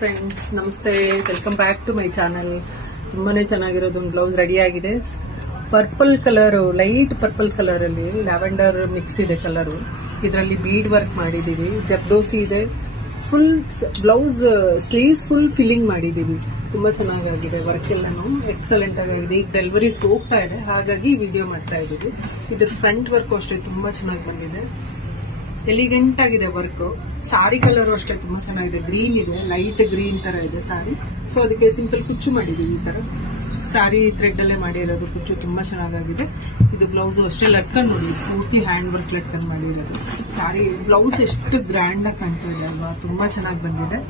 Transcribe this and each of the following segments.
Friends ನಮಸ್ತೆ, welcome back to my channel. ತುಂಬಾನೇ ಚೆನ್ನಾಗಿರೋದು ಒಂದು ಬ್ಲೌಸ್ ರೆಡಿ ಆಗಿದೆ. Purple colour, light purple colour ಅಲ್ಲಿ ಲ್ಯಾವೆಂಡರ್ ಮಿಕ್ಸ್ ಇದೆ ಕಲರ್. ಇದರಲ್ಲಿ ಬೀಡ್ ವರ್ಕ್ ಮಾಡಿದೀವಿ, ಜರ್ದೋಸಿ ಇದೆ. Full blouse sleeves full filling ಮಾಡಿದೀವಿ. ತುಂಬಾ ಚೆನ್ನಾಗಿದೆ, ವರ್ಕ್ ಎಲ್ಲಾನು ಎಕ್ಸಲೆಂಟ್ ಆಗಿದೆ. ಈಗ ಡೆಲಿವರೀಸ್ ಹೋಗ್ತಾ ಇದೆ, ಹಾಗಾಗಿ ವಿಡಿಯೋ ಮಾಡ್ತಾ ಇದೀವಿ. ಇದ್ರ ಫ್ರಂಟ್ ವರ್ಕ್ ಅಷ್ಟೇ ತುಂಬಾ ಚೆನ್ನಾಗಿ ಬಂದಿದೆ, ಎಲಿಗೆಂಟ್ ಆಗಿದೆ ವರ್ಕ್. ಸಾರಿ ಕಲರ್ ಅಷ್ಟೇ ತುಂಬಾ ಚೆನ್ನಾಗಿದೆ, ಗ್ರೀನ್ ಇದೆ, ಲೈಟ್ ಗ್ರೀನ್ ತರ ಇದೆ ಸಾರಿ. ಸೊ ಅದಕ್ಕೆ ಸಿಂಪಲ್ ಕುಚ್ಚು ಮಾಡಿದೀವಿ. ಈ ತರ ಸಾರಿ ಥ್ರೆಡ್ ಅಲ್ಲೇ ಮಾಡಿರೋದು ಕುಚ್ಚು ತುಂಬಾ ಚೆನ್ನಾಗಿದೆ. ಇದು ಬ್ಲೌಸ್ ಅಷ್ಟೇ ಲಟ್ಕನ್ ನೋಡಿ, ಪೂರ್ತಿ ಹ್ಯಾಂಡ್ ವರ್ಕ್ ಲಟ್ಕನ್ ಮಾಡಿರೋದು. ಸಾರಿ ಬ್ಲೌಸ್ ಎಷ್ಟು ಗ್ರ್ಯಾಂಡ್ ಆಗಿ ಕಾಣ್ತಾ ಇದೆ ಅಲ್ವಾ, ತುಂಬಾ ಚೆನ್ನಾಗಿ ಬಂದಿದೆ.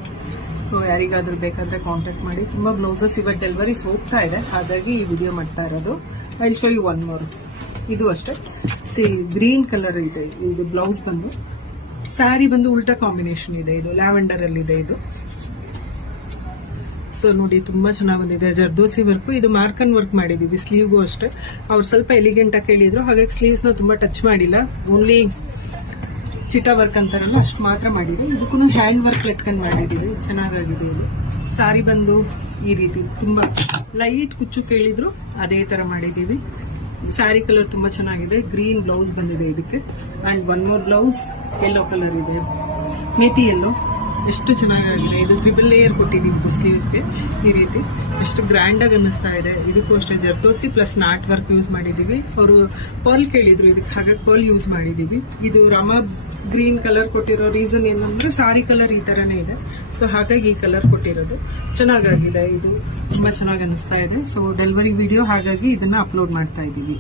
ಸೊ ಯಾರಿಗಾದ್ರೂ ಬೇಕಾದ್ರೆ ಕಾಂಟ್ಯಾಕ್ಟ್ ಮಾಡಿ. ತುಂಬಾ ಬ್ಲೌಸಸ್ ಇವತ್ತು ಡೆಲಿವರೀಸ್ ಹೋಗ್ತಾ ಇದೆ, ಹಾಗಾಗಿ ಈ ವಿಡಿಯೋ ಮಾಡ್ತಾ ಇರೋದು. I show you one more. ಇದು ಅಷ್ಟೇ ಗ್ರೀನ್ ಕಲರ್ ಇದೆ. ಇದು ಬ್ಲೌಸ್ ಬಂದು, ಸ್ಯಾರಿ ಬಂದು ಉಲ್ಟಾ ಕಾಂಬಿನೇಷನ್ ಇದೆ. ಇದು ಲ್ಯಾವೆಂಡರ್ ಅಲ್ಲಿ ಇದೆ ಇದು. ಸೊ ನೋಡಿ ತುಂಬಾ ಚೆನ್ನಾಗಿ ಬಂದಿದೆ, ಜರ್ದೋಸಿ ವರ್ಕ್. ಇದು ಮಾರ್ಕನ್ ವರ್ಕ್ ಮಾಡಿದೀವಿ ಸ್ಲೀವ್ಗೂ ಅಷ್ಟೇ. ಅವ್ರು ಸ್ವಲ್ಪ ಎಲಿಗೆಂಟ್ ಆಗಿ ಕೇಳಿದ್ರು, ಹಾಗಾಗಿ ಸ್ಲೀವ್ಸ್ ನ ತುಂಬಾ ಟಚ್ ಮಾಡಿಲ್ಲ, ಓನ್ಲಿ ಚಿಟಾ ವರ್ಕ್ ಅಂತಾರಲ್ಲ ಅಷ್ಟು ಮಾತ್ರ ಮಾಡಿದ್ವಿ. ಇದಕ್ಕೂ ಹ್ಯಾಂಡ್ ವರ್ಕ್ ಲಟ್ಕನ್ ಮಾಡಿದೀವಿ, ಚೆನ್ನಾಗಿದೆ. ಇದು ಸಾರಿ ಬಂದು ಈ ರೀತಿ ತುಂಬಾ ಲೈಟ್ ಕುಚ್ಚು ಕೇಳಿದ್ರು, ಅದೇ ತರ ಮಾಡಿದೀವಿ. ಸ್ಯಾರಿ ಕಲರ್ ತುಂಬಾ ಚೆನ್ನಾಗಿದೆ, ಗ್ರೀನ್ ಬ್ಲೌಸ್ ಬಂದಿದೆ ಇದಕ್ಕೆ. And one more blouse yellow colour ಇದೆ, ಮೇತಿ ಯೆಲ್ಲೋ. ಎಷ್ಟು ಚೆನ್ನಾಗಿದೆ. ಇದು ಟ್ರಿಬಲ್ ಲೇಯರ್ ಕೊಟ್ಟಿದ್ದೀವಿ ಸ್ಲೀವ್ಸ್ಗೆ ಈ ರೀತಿ, ಎಷ್ಟು ಗ್ರ್ಯಾಂಡ್ ಆಗಿ ಅನ್ನಿಸ್ತಾ ಇದೆ. ಇದಕ್ಕೂ ಅಷ್ಟೇ zardozi plus not work use ಮಾಡಿದೀವಿ. ಅವರು ಪರ್ಲ್ ಕೇಳಿದ್ರು ಇದಕ್ಕೆ, ಹಾಗಾಗಿ ಪರ್ಲ್ ಯೂಸ್ ಮಾಡಿದೀವಿ. ಇದು ರಾಮ ಗ್ರೀನ್ ಕಲರ್ ಕೊಟ್ಟಿರೋ ರೀಸನ್ ಏನಂದ್ರೆ ಸಾರಿ ಕಲರ್ ಈ ತರನೇ ಇದೆ, ಸೊ ಹಾಗಾಗಿ ಈ ಕಲರ್ ಕೊಟ್ಟಿರೋದು. ಚೆನ್ನಾಗಿದೆ, ಇದು ತುಂಬಾ ಚೆನ್ನಾಗಿ ಅನಿಸ್ತಾ ಇದೆ. ಸೊ ಡೆಲಿವರಿ ವಿಡಿಯೋ, ಹಾಗಾಗಿ ಇದನ್ನ ಅಪ್ಲೋಡ್ ಮಾಡ್ತಾ ಇದ್ದೀವಿ.